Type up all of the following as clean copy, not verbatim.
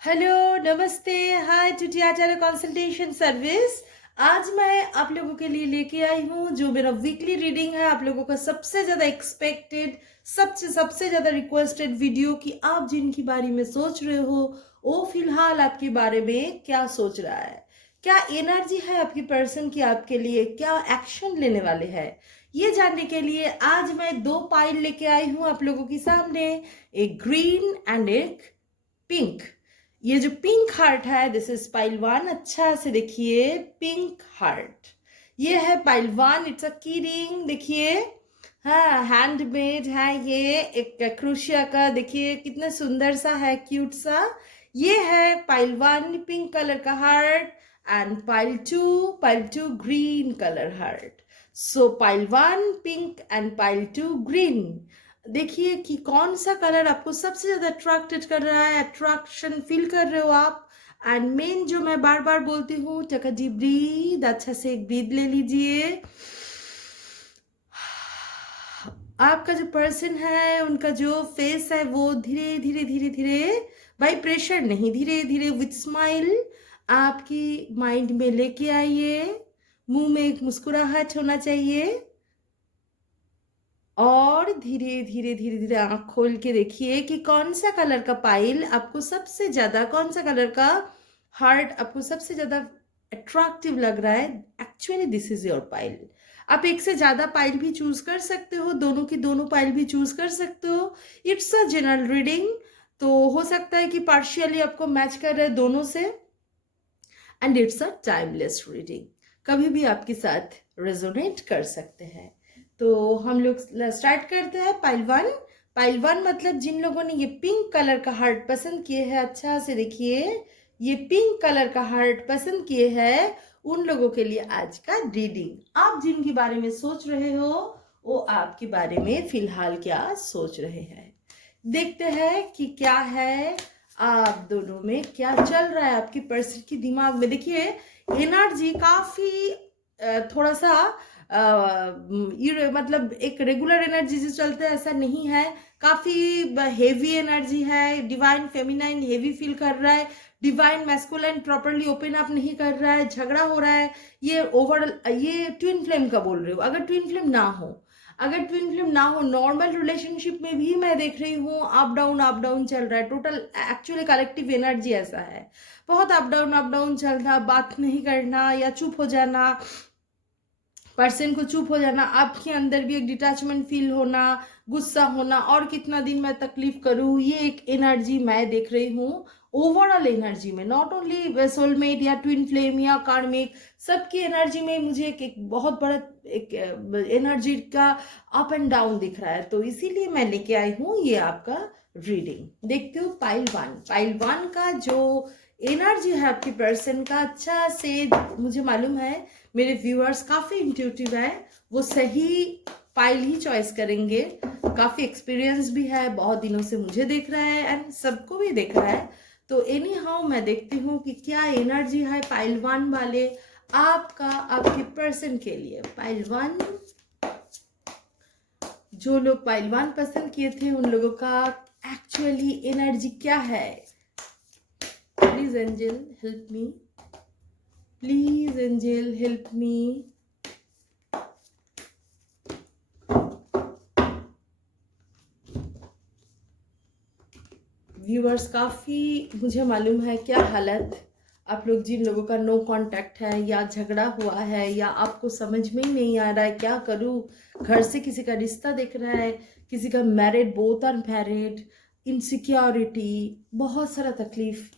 Hello, नमस्ते, हाय to Acharya consultation service. आज मैं आप लोगों के लिए लेके आई हूँ जो मेरा वीकली रीडिंग है। आप लोगों का सबसे ज़्यादा एक्सपेक्टेड, सबसे सबसे ज़्यादा रिक्वेस्टेड वीडियो कि आप जिनके बारे में सोच रहे हो वो फिलहाल आपके बारे में क्या सोच रहा है, क्या एनर्जी है आपकी पर्सन की आपके लिए, क्या एक्शन लेने वाले हैं। ये जानने के लिए आज मैं दो पाइल लेके आई हूँ आप लोगों के सामने, एक ग्रीन एंड एक पिंक। ये जो पिंक हार्ट है दिस इज पाइल वन। अच्छा से देखिए, पिंक हार्ट ये है पाइल वन। इट्स अ की रिंग, देखिए। हाँ, हैंडमेड है ये, एक क्रोशिया का। देखिए कितना सुंदर सा है, क्यूट सा। ये है पाइल वन, पिंक कलर का हार्ट। And pile two green colour हार्ट। So pile one pink and pile two green. देखिए कि कौन सा कलर आपको सबसे ज्यादा अट्रैक्टेड कर रहा है, अट्रैक्शन फील कर रहे हो आप। एंड मेन जो मैं बार बार बोलती हूँ, टेक अ डीप ब्रीथ। अच्छा से एक ब्रीथ ले लीजिए। आपका जो पर्सन है उनका जो फेस है वो धीरे धीरे धीरे धीरे, बाई प्रेशर नहीं, धीरे धीरे विथ स्माइल आपकी माइंड में लेके आइए। मुंह में एक मुस्कुराहट होना चाहिए और धीरे धीरे धीरे धीरे आंख खोल के देखिए कि कौन सा कलर का पाइल आपको सबसे ज्यादा, कौन सा कलर का हार्ट आपको सबसे ज्यादा अट्रैक्टिव लग रहा है। Actually this is your pile. आप एक से ज्यादा पाइल भी चूज कर सकते हो, दोनों की दोनों पाइल भी चूज कर सकते हो। इट्स अ जनरल रीडिंग, तो हो सकता है कि पार्शियली आपको मैच कर रहे दोनों से। And it's a timeless reading, कभी भी आपके साथ रेजोनेट कर सकते हैं। तो हम लोग स्टार्ट करते हैं पाइल वन। पाइल वन मतलब जिन लोगों ने ये पिंक कलर का हार्ट पसंद किए हैं, अच्छा से देखिए, ये पिंक कलर का हार्ट पसंद किए हैं उन लोगों के लिए आज का रीडिंग। आप जिनके बारे में सोच रहे हो वो आपके बारे में फिलहाल क्या सोच रहे हैं। देखते हैं कि क्या है आप दोनों में, क्या चल रहा है आपकी पर्सन की दिमाग में। देखिए एनर्जी काफी थोड़ा सा ये मतलब एक रेगुलर एनर्जी जो चलते हैं ऐसा नहीं है, काफी हेवी एनर्जी है। डिवाइन फेमिनाइन हेवी फील कर रहा है, divine masculine properly open up नहीं कर रहा है, झगड़ा हो रहा है। ये ओवर, ये ट्विन फ्लेम का बोल रही हूँ। अगर ट्विन फ्लेम ना हो, अगर ट्विन फ्लेम ना हो, नॉर्मल रिलेशनशिप में भी मैं देख रही हूँ अप डाउन चल रहा है। टोटल एक्चुअली कलेक्टिव एनर्जी ऐसा है, बहुत अप डाउन चल रहा, बात नहीं करना या चुप हो जाना, पर्सन को चुप हो जाना, आपके अंदर भी एक डिटैचमेंट फील होना, गुस्सा होना, और कितना दिन मैं तकलीफ करूँ, ये एक एनर्जी मैं देख रही हूँ। ओवरऑल एनर्जी में नॉट ओनली सोलमेट या ट्विन फ्लेम या कार्मिक, सबकी एनर्जी में मुझे एक बहुत बड़ा एक एनर्जी का अप एंड डाउन दिख रहा है। तो इसीलिए मैं लेके आई हूँ ये आपका रीडिंग। देखते हो पाइल वन। पाइल वन का जो एनर्जी है आपकी पर्सन का, अच्छा से मुझे मालूम है मेरे व्यूअर्स काफी इंट्यूटिव है, वो सही पाइल ही चॉइस करेंगे। काफी एक्सपीरियंस भी है, बहुत दिनों से मुझे देख रहा है एंड सबको भी देख रहा है। तो एनी हाउ मैं देखती हूँ कि क्या एनर्जी है पाइल वन वाले आपका, आपके पर्सन के लिए। पाइल वन, जो लोग पाइल वन पसंद किए थे उन लोगों का एक्चुअली एनर्जी क्या है। Please angel help me, please angel help me. Viewers काफ़ी मुझे मालूम है क्या हालत, आप लोग जिन लोगों का नो कांटेक्ट है या झगड़ा हुआ है या आपको समझ में ही नहीं आ रहा है क्या करूँ, घर से किसी का रिश्ता दिख रहा है, किसी का married, both are married, insecurity, बहुत सारा तकलीफ,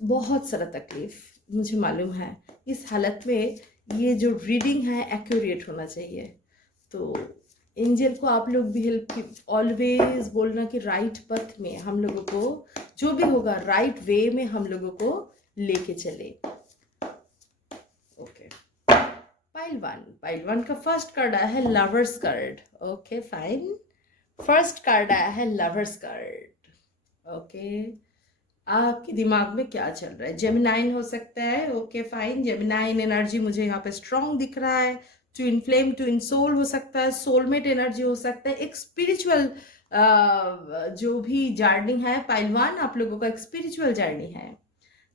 बहुत सारा तकलीफ मुझे मालूम है। इस हालत में ये जो रीडिंग है एक्यूरेट होना चाहिए। तो एंजल को आप लोग भी हेल्प की, ऑलवेज बोलना कि राइट पथ में हम लोगों को, जो भी होगा राइट वे में हम लोगों को लेके चले। ओके, पाइल वन का फर्स्ट कार्ड आया है lovers card. Okay fine, first card आया है लवर्स कार्ड। ओके, आपके दिमाग में क्या चल रहा है, जेमिनाइन हो सकता है। ओके फाइन, जेमिनाइन एनर्जी मुझे यहाँ पे स्ट्रॉन्ग दिख रहा है। ट्विन फ्लेम, ट्विन सोल हो सकता है, सोलमेट एनर्जी हो सकता है, एक स्पिरिचुअल जो भी जर्नी है पाइलवान, आप लोगों का एक स्पिरिचुअल जर्नी है,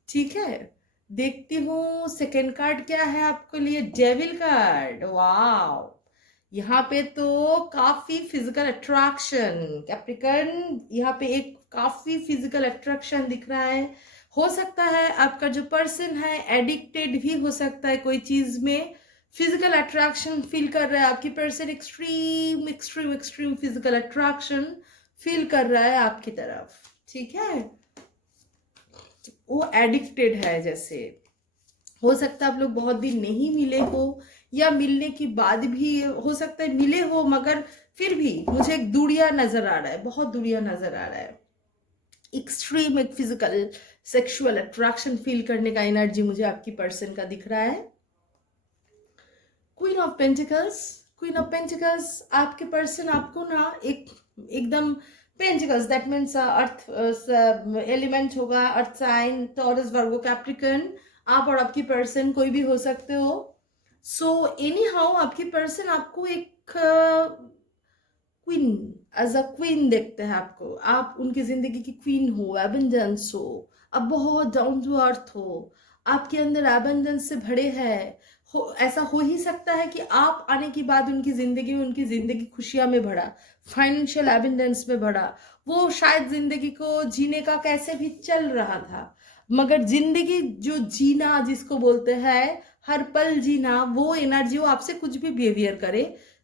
ठीक है। देखती हूँ सेकेंड कार्ड क्या है आपके लिए, डेविल कार्ड। वाओ, यहाँ पे तो काफी फिजिकल अट्रैक्शन, कैप्रिकॉर्न, यहाँ पे एक काफी फिजिकल अट्रैक्शन दिख रहा है। हो सकता है आपका जो पर्सन है एडिक्टेड भी हो सकता है कोई चीज में, फिजिकल अट्रैक्शन फील कर रहा है आपकी person, extreme extreme extreme physical attraction feel कर रहा है आपकी तरफ, ठीक है। वो एडिक्टेड है, जैसे हो सकता है आप लोग बहुत दिन नहीं मिले हो, या मिलने के बाद भी हो सकता है मिले हो, मगर फिर भी मुझे एक दूरिया नजर आ रहा है, बहुत दूरिया नजर आ रहा है। एक्सट्रीम एक फिजिकल सेक्सुअल अट्रैक्शन फील करने का एनर्जी मुझे आपकी पर्सन का दिख रहा है। Queen of pentacles, queen of pentacles, आपके पर्सन आपको ना एकदम pentacles, that means earth element होगा, अर्थ साइन, टॉरस, वर्गो, कैप्रिकॉर्न, आप और आपकी पर्सन कोई भी हो सकते हो। सो एनी हाउ आपकी पर्सन आपको एक क्वीन, एज अ क्वीन देखते हैं आपको, आप उनकी जिंदगी की क्वीन हो, एबंडेंस हो, आप बहुत डाउन टू अर्थ हो, आपके अंदर एबंडेंस से भरे हैं हो। ऐसा हो ही सकता है कि आप आने के बाद उनकी जिंदगी खुशियां में भरा, फाइनेंशियल एबंडेंस में भरा, वो शायद जिंदगी को जीने का कैसे भी चल रहा था, मगर जिंदगी जो जीना जिसको बोलते हैं, हर पल जीना, वो एनर्जी, वो आपसे कुछ भी बिहेवियर करे।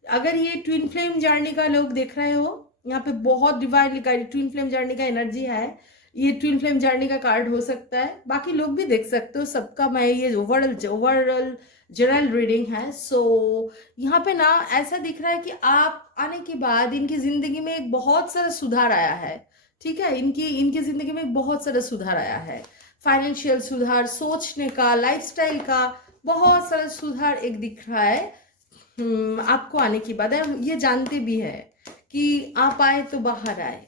अगर ये ट्विन फ्लेम जर्नी का लोग देख रहे हो, यहाँ पे बहुत डिवाइन लिखा है, ट्विन फ्लेम जर्नी का एनर्जी है, ये ट्विन फ्लेम जर्नी का कार्ड हो सकता है, बाकी लोग भी देख सकते हो, सबका मैं ये ओवरऑल जनरल रीडिंग है। सो यहाँ पे ना ऐसा दिख रहा है कि आप आने के बाद इनकी जिंदगी में एक बहुत सारा सुधार आया है, ठीक है। इनकी जिंदगी में एक बहुत सारा सुधार आया है, फाइनेंशियल सुधार, सोचने का, लाइफस्टाइल का बहुत सारा सुधार एक दिख रहा है। आपको आने की बात है, ये जानते भी है कि आप आए तो बाहर आए,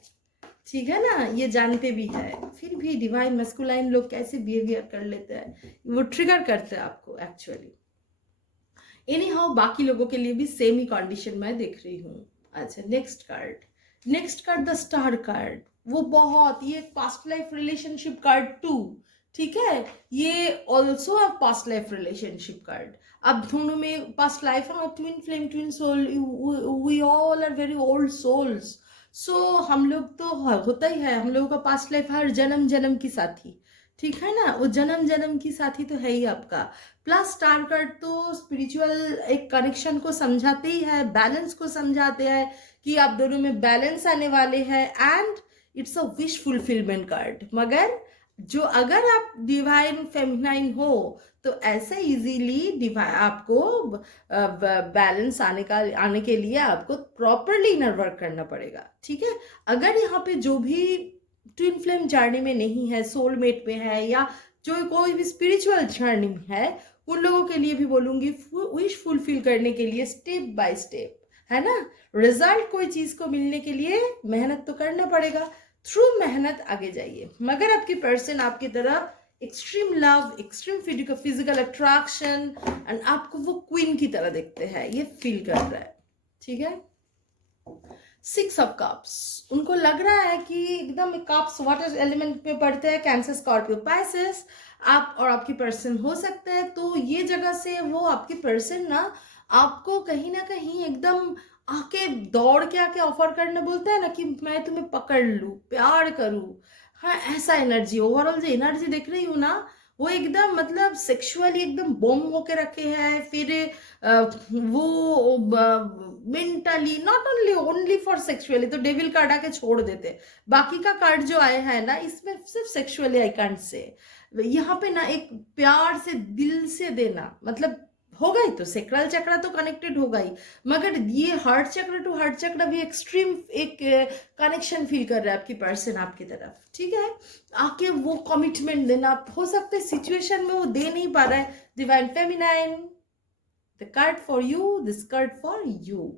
ठीक है ना, ये जानते भी है, फिर भी डिवाइन मस्कुलाइन लोग कैसे बिहेवियर कर लेते हैं, वो ट्रिगर करते हैं आपको एक्चुअली। एनी हाउ बाकी लोगों के लिए भी सेम ही कंडीशन मैं देख रही हूँ। अच्छा, next card the star card, वो बहुत, ये पास्ट लाइफ रिलेशनशिप कार्ड 2, ठीक है। ये also a past life relationship card, अब दोनों में पास्ट लाइफ है, twin flame, twin soul, we all are very old souls. So हम लोग तो होता ही है, हम लोगों का पास्ट लाइफ हर जन्म जन्म की साथी, ठीक है ना, वो जन्म जन्म की साथी तो है ही आपका। प्लस स्टार कार्ड तो स्पिरिचुअल एक कनेक्शन को समझाते ही है, बैलेंस को समझाते हैं कि आप दोनों में बैलेंस आने वाले हैं, and it's a wish fulfilment card. मगर जो अगर आप डिवाइन फेमिनाइन हो तो ऐसे इजीली डिवाइन आपको बैलेंस आने के लिए आपको प्रॉपरली इनर वर्क करना पड़ेगा, ठीक है। अगर यहाँ पे जो भी ट्विन फ्लेम जर्नी में नहीं है, सोलमेट में है, या जो कोई भी स्पिरिचुअल जर्नी में है, उन लोगों के लिए भी बोलूंगी विश फुलफिल करने के लिए स्टेप बाय स्टेप, है ना। रिजल्ट कोई चीज को मिलने के लिए मेहनत तो करना पड़ेगा, थ्रू मेहनत आगे जाइए। मगर आपकी पर्सन आपकी तरह extreme love, extreme physical attraction, and आपको वो क्वीन की तरह देखते हैं, ये फील कर रहा है, ठीक है। 6 ऑफ कप्स, उनको लग रहा है कि एकदम कप्स वाटर एलिमेंट में पड़ते हैं, कैंसर, स्कॉर्पियो, पाइसेस, आप और आपकी पर्सन हो सकते हैं। तो ये जगह से वो आपकी पर्सन ना आपको कहीं ना कहीं एकदम आके दौड़ के आके ऑफर करने बोलता है ना कि मैं तुम्हें पकड़ लूं, प्यार करूं, हाँ, ऐसा एनर्जी, ओवरऑल जो एनर्जी देख रही हूँ ना, वो एकदम मतलब सेक्सुअली एकदम बॉम्ब होके रखे हैं। फिर वो mentally, not only for sexually, तो डेविल कार्ड आके छोड़ देते, बाकी का कार्ड जो आए हैं ना इसमें सिर्फ सेक्सुअली आई कांट से। यहाँ पे ना एक प्यार से, दिल से देना, मतलब होगा ही, तो सेक्रल चक्र तो कनेक्टेड होगा ही, मगर ये हार्ट चक्र टू हार्ट चक्र भी एक्सट्रीम एक कनेक्शन फील कर रहा है आपकी पर्सन आपकी तरफ, ठीक है। आके वो कमिटमेंट देना, हो सकता है सिचुएशन में वो दे नहीं पा रहा है। Divine feminine, the card for you, this card for you,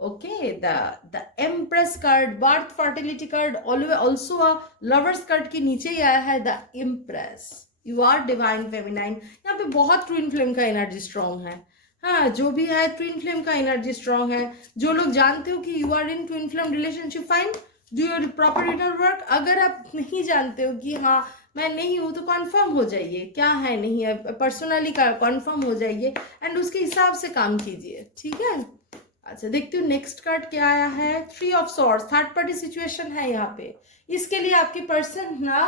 okay. The empress card, birth fertility card, also a lovers card के नीचे ही आया है the empress, you are divine feminine. यहाँ पे बहुत ट्विन फ्लेम का एनर्जी स्ट्रॉन्ग है, हाँ, जो भी है ट्विन फ्लेम का एनर्जी स्ट्रांग है। जो लोग जानते हो कि you are in twin flame relationship, fine, do your proper inner work. अगर आप नहीं जानते हो कि हाँ मैं नहीं हूँ, तो कन्फर्म हो जाइए क्या है नहीं है, पर्सनली का कन्फर्म हो जाइए एंड उसके हिसाब से काम कीजिए, ठीक है। अच्छा, देखती हूँ नेक्स्ट कार्ड क्या आया है। 3 of swords, third party situation है यहाँ पे। इसके लिए आपकी पर्सन ना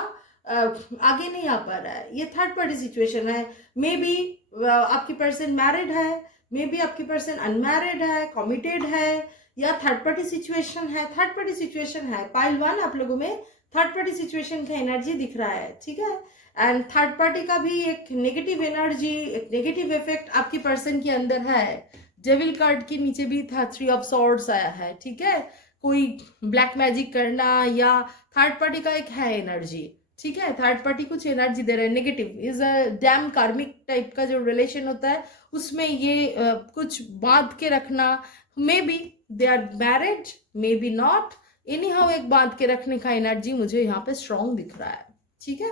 आगे नहीं आ पा रहा है, ये थर्ड पार्टी सिचुएशन है। मे बी आपकी पर्सन मैरिड है, मे बी आपकी पर्सन अनमैरिड है, कमिटेड है, या थर्ड पार्टी सिचुएशन है। थर्ड पार्टी सिचुएशन है पाइल वन, आप लोगों में थर्ड पार्टी सिचुएशन का एनर्जी दिख रहा है, ठीक है। एंड थर्ड पार्टी का भी एक नेगेटिव एनर्जी, एक नेगेटिव इफेक्ट आपकी पर्सन के अंदर है। डेविल कार्ड के नीचे भी था 3 ऑफ सॉर्ड्स आया है, ठीक है। कोई ब्लैक मैजिक करना या थर्ड पार्टी का एक है एनर्जी, ठीक है। थर्ड पार्टी कुछ एनर्जी दे रहे हैं नेगेटिव, इज अ डैम कार्मिक टाइप का जो रिलेशन होता है उसमें ये कुछ बांध के रखना। Maybe they are married, maybe not, anyhow एक बांध के रखने का एनर्जी मुझे यहाँ पे स्ट्रॉन्ग दिख रहा है, ठीक है।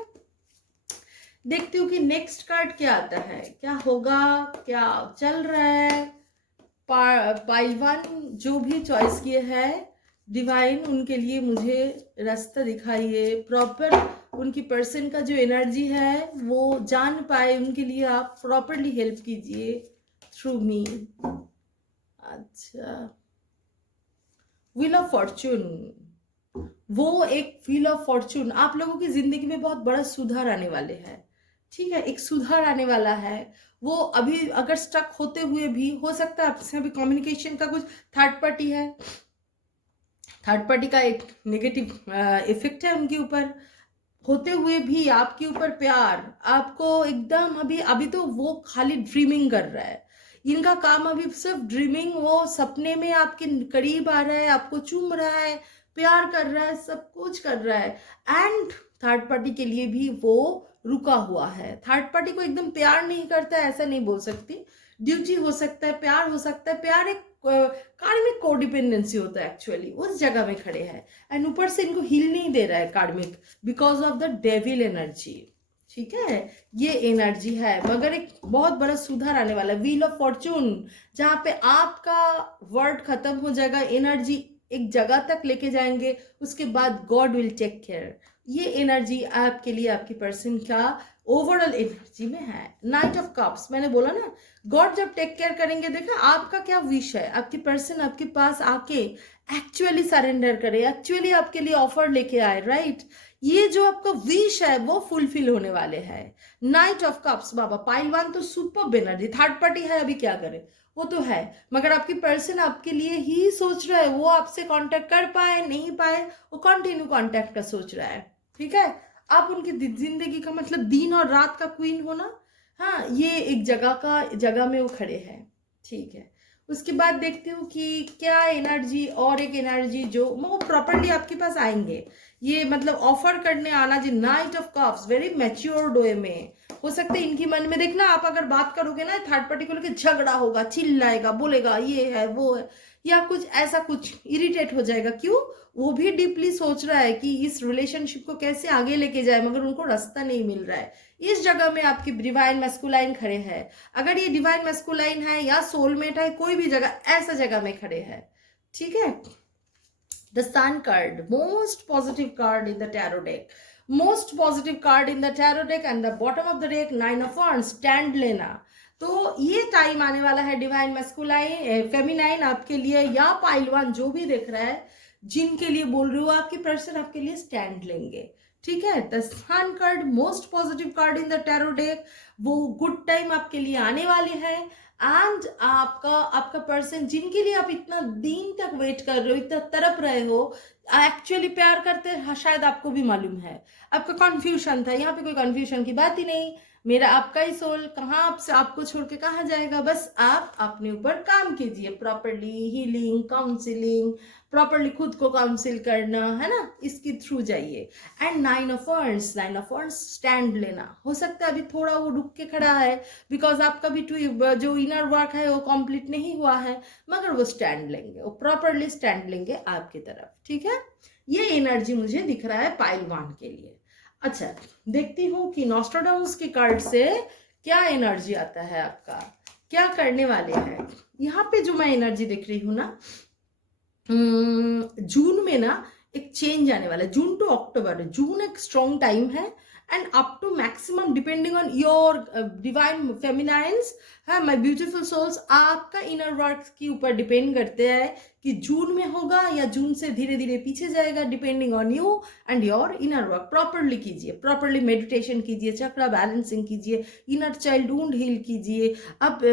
देखती हूँ कि नेक्स्ट कार्ड क्या आता है, क्या होगा, क्या चल रहा है। पाइल वन जो भी चॉइस किए हैं डिवाइन, उनके लिए मुझे रास्ता दिखाइए प्रॉपर। उनकी पर्सन का जो एनर्जी है वो जान पाए, उनके लिए आप प्रॉपरली हेल्प कीजिए थ्रू मी। अच्छा, व्हील ऑफ फॉर्चून, वो एक व्हील ऑफ फॉर्चून आप लोगों की जिंदगी में बहुत बड़ा सुधार आने वाले हैं, ठीक है। एक सुधार आने वाला है। वो अभी अगर स्टक होते हुए भी हो सकता है आपसे अभी कम्युनिकेशन का कुछ थर्ड पार्टी है, थर्ड पार्टी का एक नेगेटिव इफेक्ट है उनके ऊपर, होते हुए भी आपके ऊपर प्यार आपको एकदम अभी अभी तो वो खाली ड्रीमिंग कर रहा है। इनका काम अभी सिर्फ ड्रीमिंग, वो सपने में आपके करीब आ रहा है, आपको चूम रहा है, प्यार कर रहा है, सब कुछ कर रहा है। एंड थर्ड पार्टी के लिए भी वो रुका हुआ है। थर्ड पार्टी को एकदम प्यार नहीं करता है ऐसा नहीं बोल सकती, ड्यूटी हो सकता है, प्यार हो सकता है। प्यार एक कार्मिक कोडिपेंडेंसी होता है एक्चुअली, उस जगह में खड़े हैं। एंड ऊपर से इनको हील नहीं दे रहा है कार्मिक, because of the devil energy, ठीक है। ये एनर्जी है, मगर एक बहुत बड़ा सुधार आने वाला है। व्हील ऑफ फॉर्चून, जहां पे आपका वर्ड खत्म हो जाएगा, एनर्जी एक जगह तक लेके जाएंगे, उसके बाद गॉड विल टेक केयर। ये एनर्जी आपके लिए आपकी पर्सन का ओवरऑल एनर्जी में है। नाइट ऑफ कप्स, मैंने बोला ना गॉड जब टेक केयर करेंगे, देखा आपका क्या विश है, आपकी पर्सन आपके पास आके एक्चुअली सरेंडर करे, एक्चुअली आपके लिए ऑफर लेके आए, राइट। ये जो आपका विश है वो फुलफिल होने वाले हैं। Night of cups, Baba pile one तो सुपर एनर्जी, थर्ड पार्टी है अभी क्या करे, वो तो है, मगर आपकी पर्सन आपके लिए ही सोच रहा है। वो आपसे कांटेक्ट कर पाए नहीं पाए, वो कंटिन्यू कांटेक्ट का सोच रहा है, ठीक है। आप उनकी जिंदगी का मतलब दिन और रात का क्वीन हो ना, हाँ, ये एक जगह में वो खड़े हैं, ठीक है। उसके बाद देखती हूँ कि क्या एनर्जी, और एक एनर्जी जो वो प्रॉपरली आपके पास आएंगे, ये मतलब ऑफर करने आना जी। Knight of cups very matured way में हो सकते हैं इनकी मन में, देखना आप अगर बात करोगे ना थर्ड पार्टी को लेकर झगड़ा होगा, चिल्लाएगा, बोलेगा ये है वो है, या कुछ ऐसा कुछ इरिटेट हो जाएगा। क्यों, वो भी डीपली सोच रहा है कि इस रिलेशनशिप को कैसे आगे लेके जाए, मगर उनको रास्ता नहीं मिल रहा है। इस जगह में आपकी डिवाइन मैस्कुलाइन खड़े हैं। अगर ये डिवाइन मैस्कुलाइन है या सोलमेट है, कोई भी जगह ऐसा जगह में खड़े हैं, ठीक है। The Sun card, most positive card in the tarot deck, most positive card in the tarot deck, and the bottom of the deck 9 of Wands, stand लेना। तो ये टाइम आने वाला है डिवाइन मैस्कुलाइन फेमिनाइन आपके लिए, या पाइलवान जो भी देख रहा है, जिनके लिए बोल रही हो आपकी पर्सन आपके लिए स्टैंड लेंगे, ठीक है। The sun card most positive card in the tarot deck, वो गुड टाइम आपके लिए आने वाले हैं। एंड आपका पर्सन जिनके लिए आप इतना दिन तक वेट कर रहे हो, इतना तड़प रहे हो, एक्चुअली प्यार करते हैं, शायद आपको भी मालूम है। आपका कंफ्यूजन था, यहाँ पे कोई कंफ्यूजन की बात ही नहीं। मेरा आपका ही सोल कहाँ आपसे आपको छोड़ के कहाँ जाएगा, बस आप अपने ऊपर काम कीजिए, प्रॉपरली हीलिंग, काउंसिलिंग, प्रॉपरली खुद को काउंसिल करना है ना, इसके थ्रू जाइए। And 9 of wands, 9 of wands stand लेना। हो सकता है अभी थोड़ा वो रुक के खड़ा है, बिकॉज आपका भी जो इनर वर्क है वो कंप्लीट नहीं हुआ है, मगर वो स्टैंड लेंगे, वो प्रॉपरली स्टैंड लेंगे आपकी तरफ, ठीक है। ये एनर्जी मुझे दिख रहा है पाइलवान के लिए। अच्छा, देखती हूँ कि नॉस्ट्राडामस के कार्ड से क्या एनर्जी आता है आपका, क्या करने वाले हैं। यहाँ पे जो मैं एनर्जी देख रही हूँ ना, जून में ना एक चेंज आने वाला है। जून टू अक्टूबर, जून एक स्ट्रॉन्ग टाइम है, and up to maximum depending on your divine feminines, है माय ब्यूटीफुल सोल्स, आपका इनर वर्क के ऊपर डिपेंड करते हैं कि जून में होगा या जून से धीरे धीरे पीछे जाएगा, depending on you and your inner work. Properly कीजिए, प्रॉपरली मेडिटेशन कीजिए, चक्रा बैलेंसिंग कीजिए, इनर चाइल्ड वुंड हील कीजिए। अब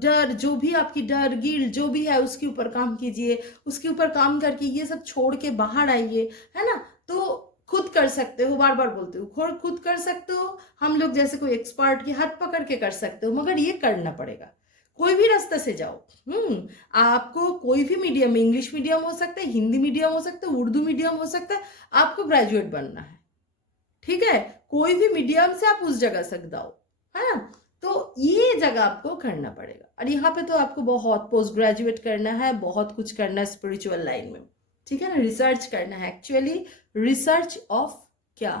डर, जो भी आपकी डर गिल्ट जो भी है उसके ऊपर काम कीजिए, उसके ऊपर काम करके ये सब छोड़ के बाहर आइए, है ना। तो खुद कर सकते हो, बार बार बोलते हो, खुद कर सकते हो। हम लोग जैसे कोई एक्सपर्ट की हाथ पकड़ के कर सकते हो, मगर ये करना पड़ेगा। कोई भी रास्ते से जाओ, आपको कोई भी मीडियम, इंग्लिश मीडियम हो सकता है, हिंदी मीडियम हो सकता है, उर्दू मीडियम हो सकता है, आपको ग्रेजुएट बनना है, ठीक है। कोई भी मीडियम से आप उस जगह तक जाओ, है ना। तो ये जगह आपको करना पड़ेगा, और यहाँ पे तो आपको बहुत पोस्ट ग्रेजुएट करना है, बहुत कुछ करना है स्पिरिचुअल लाइन में, ठीक है ना। रिसर्च करना है, एक्चुअली रिसर्च ऑफ क्या,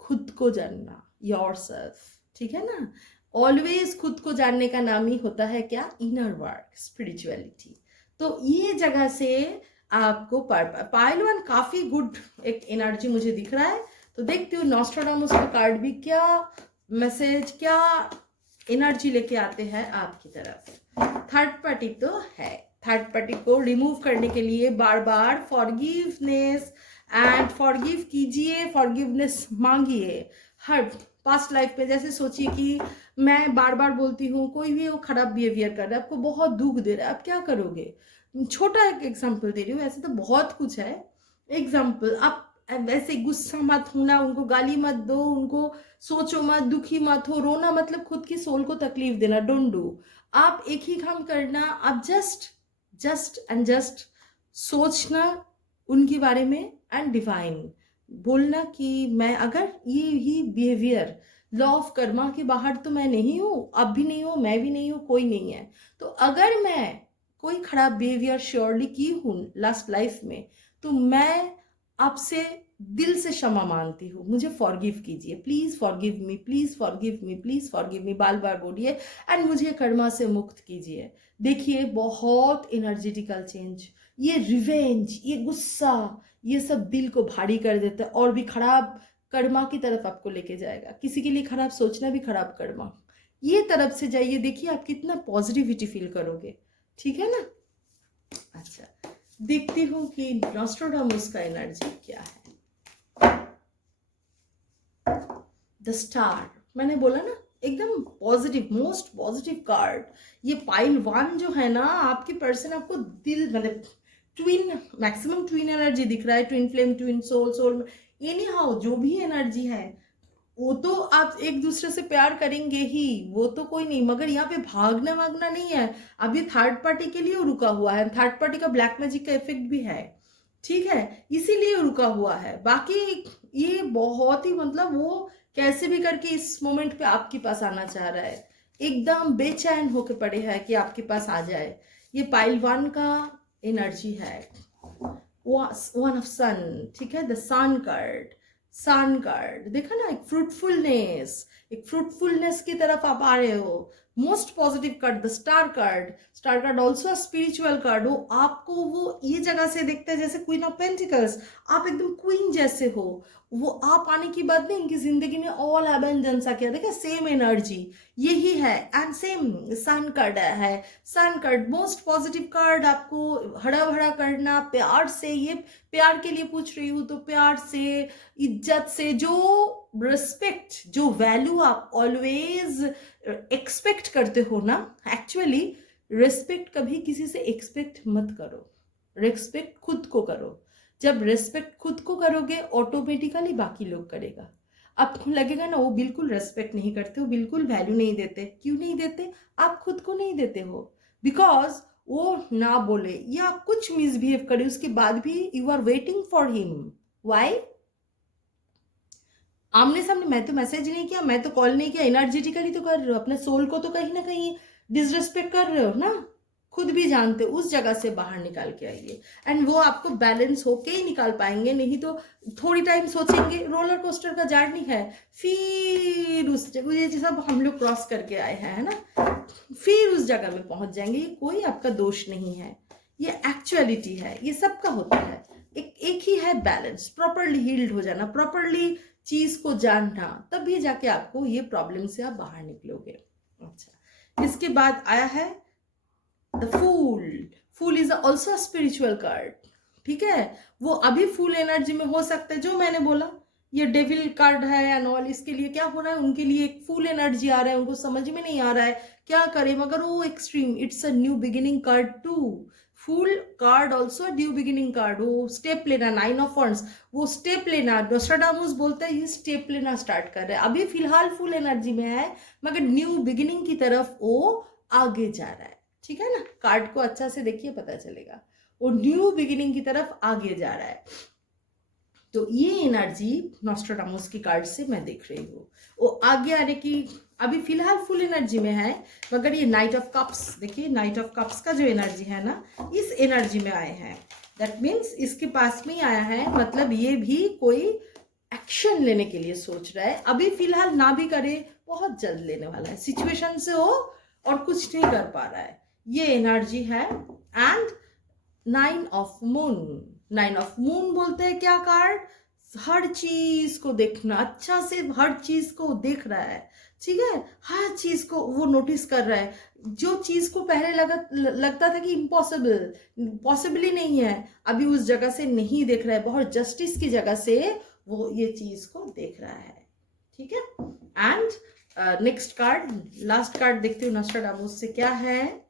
खुद को जानना, योरसेल्फ, ठीक है ना। ऑलवेज खुद को जानने का नाम ही होता है क्या, इनर वर्क, स्पिरिचुअलिटी। तो ये जगह से आपको पाइल वन काफी गुड एक एनर्जी मुझे दिख रहा है। तो देखती हूँ नॉस्ट्राडामस का कार्ड भी क्या मैसेज, क्या एनर्जी लेके आते हैं आपकी तरफ। थर्ड पार्टी तो है, थर्ड पार्टी को रिमूव करने के लिए बार बार फॉरगिवनेस एंड फॉरगिव कीजिए, फॉरगिवनेस मांगिए। हर पास्ट लाइफ में जैसे सोचिए कि मैं बार बार बोलती हूँ, कोई भी वो खराब बिहेवियर कर रहा है, आपको बहुत दुख दे रहा है, आप क्या करोगे। छोटा एक एग्जाम्पल दे रही हूँ, ऐसे तो बहुत कुछ है। एग्जाम्पल, आप वैसे गुस्सा मत होना, उनको गाली मत दो, उनको सोचो मत, दुखी मत हो, रोना मतलब खुद की सोल को तकलीफ देना, डोंट डू। आप एक ही काम करना, आप जस्ट सोचना उनके बारे में एंड डिवाइन बोलना कि मैं अगर ये ही बिहेवियर लॉ ऑफ कर्मा के बाहर तो मैं नहीं हूँ, अब भी नहीं हूँ, मैं भी नहीं हूँ, कोई नहीं है। तो अगर मैं कोई खराब बिहेवियर श्योरली की हूँ लास्ट लाइफ में, तो मैं आपसे दिल से क्षमा मांगती हूँ, मुझे फॉरगिव कीजिए, please forgive me, please forgive me, please forgive me, बार बार बोलिए, एंड मुझे कर्मा से मुक्त कीजिए। देखिए बहुत एनर्जेटिकल चेंज। ये रिवेंज, ये गुस्सा, ये सब दिल को भारी कर देता है और भी खराब कर्मा की तरफ आपको लेके जाएगा। किसी के लिए खराब सोचना भी खराब कर्मा, ये तरफ से जाइए, देखिए आप कितना पॉजिटिविटी फील करोगे, ठीक है ना। अच्छा, देखती हूँ कि नॉस्ट्राडामस का एनर्जी क्या है। द स्टार, मैंने बोला ना एकदम पॉजिटिव, मोस्ट पॉजिटिव कार्ड। ये पाइल वन जो है ना, आपके पर्सन आपको दिल मतलब ट्विन, मैक्सिमम ट्विन एनर्जी दिख रहा है, twin flame, twin soul, soul anyhow जो भी एनर्जी है, वो तो आप एक दूसरे से प्यार करेंगे ही, वो तो कोई नहीं, मगर यहाँ पे भागना भागना नहीं है। अब ये थर्ड पार्टी के लिए रुका हुआ है, थर्ड पार्टी का ब्लैक मैजिक का इफेक्ट भी है, ठीक है, इसीलिए रुका हुआ है। बाकी ये बहुत ही मतलब वो कैसे भी करके इस मोमेंट पे आपके पास आना चाह रहा है, एकदम बेचैन होके पड़े है कि आपके पास आ जाए। ये पाइल वन का एनर्जी है, वन ऑफ सन, ठीक है, the sun card, sun card देखा ना, एक फ्रूटफुलनेस, एक फ्रूटफुलनेस की तरफ आप आ रहे हो। Most positive card the star card, star card also spiritual card हो। आपको वो ये जगह से देखते हैं जैसे क्वीन ऑफ पेंटिकल्स, आप एकदम क्वीन जैसे हो। वो आप आने की बात नहीं, इनकी जिंदगी में ऑल एबंडेंस आ गया, देखा सेम एनर्जी यही है, एंड सेम सन कार्ड है। Sun card most positive card, आपको हड़ा भड़ा करना प्यार से, ये प्यार के लिए पूछ रही हूँ तो प्यार से, इज्जत से, जो रिस्पेक्ट, जो वैल्यू आप ऑलवेज एक्सपेक्ट करते हो ना, एक्चुअली रिस्पेक्ट कभी किसी से एक्सपेक्ट मत करो, रिस्पेक्ट खुद को करो। जब रिस्पेक्ट खुद को करोगे ऑटोमेटिकली बाकी लोग करेगा। आपको लगेगा ना वो बिल्कुल रेस्पेक्ट नहीं करते, वो बिल्कुल वैल्यू नहीं देते। क्यों नहीं देते, आप खुद को नहीं देते हो, बिकॉज वो ना बोले या कुछ मिसबिहेव करे उसके बाद भी you are waiting for him. Why? आमने सामने मैं तो मैसेज नहीं किया, मैं तो कॉल नहीं किया, एनर्जेटिकली तो कर रहे हो, अपने सोल को तो कहीं ना कहीं डिसरेस्पेक्ट कर रहे हो ना, खुद भी जानते हो, उस जगह से बाहर निकाल के आइए एंड वो आपको बैलेंस होके ही निकाल पाएंगे। नहीं तो थोड़ी टाइम सोचेंगे, रोलर कोस्टर का जर्नी है, फिर उस जगह, ये सब हम लोग क्रॉस करके आए हैं, है ना, फिर उस जगह में पहुंच जाएंगे। ये कोई आपका दोष नहीं है, ये एक्चुअलिटी है, ये सबका होता है। एक ही है बैलेंस, प्रॉपरली हील्ड हो जाना, प्रॉपरली चीज को जानना, तभी जाके आपको ये प्रॉब्लम से आप बाहर निकलोगे। अच्छा, इसके बाद आया है the fool. Fool is also spiritual card, ठीक है। वो अभी फुल एनर्जी में हो सकता है, जो मैंने बोला ये डेविल कार्ड है एंड ऑल, इसके लिए क्या हो रहा है, उनके लिए एक फुल एनर्जी आ रहा है, उनको समझ में नहीं आ रहा है क्या करे, मगर वो extreme, it's a new beginning card too. Full card also new beginning card, वो स्टेप लेना, 9 ऑफ वंड्स, वो स्टेप लेना, नोस्ट्राडामस बोलता है ये स्टेप लेना स्टार्ट कर रहा है। अभी फिलहाल फुल एनर्जी में है, मगर न्यू बिगिनिंग की तरफ वो आगे जा रहा है, ठीक है ना। कार्ड को अच्छा से देखिए, पता चलेगा वो न्यू बिगिनिंग की तरफ आगे जा रहा है। तो ये एनर्जी नोस्ट्राडामस की कार्ड से मैं देख रही हूँ, वो आगे आने की अभी फिलहाल फुल एनर्जी में है, मगर ये नाइट ऑफ कप्स, देखिए नाइट ऑफ कप्स का जो एनर्जी है ना, इस एनर्जी में आए हैं। दैट मीन्स इसके पास में ही आया है, मतलब ये भी कोई एक्शन लेने के लिए सोच रहा है। अभी फिलहाल ना भी करे, बहुत जल्द लेने वाला है, सिचुएशन से हो और कुछ नहीं कर पा रहा है, ये एनर्जी है। And 9 of moon, 9 of moon बोलते हैं क्या कार्ड, हर चीज को देखना, अच्छा से हर चीज को देख रहा है, ठीक है, हर चीज को वो नोटिस कर रहा है। जो चीज को पहले लगता था कि इम्पॉसिबल, पॉसिबल ही नहीं है, अभी उस जगह से नहीं देख रहा है, बहुत जस्टिस की जगह से वो ये चीज को देख रहा है, ठीक है। And next card, last card देखते हो नोस्ट्राडामस से क्या है,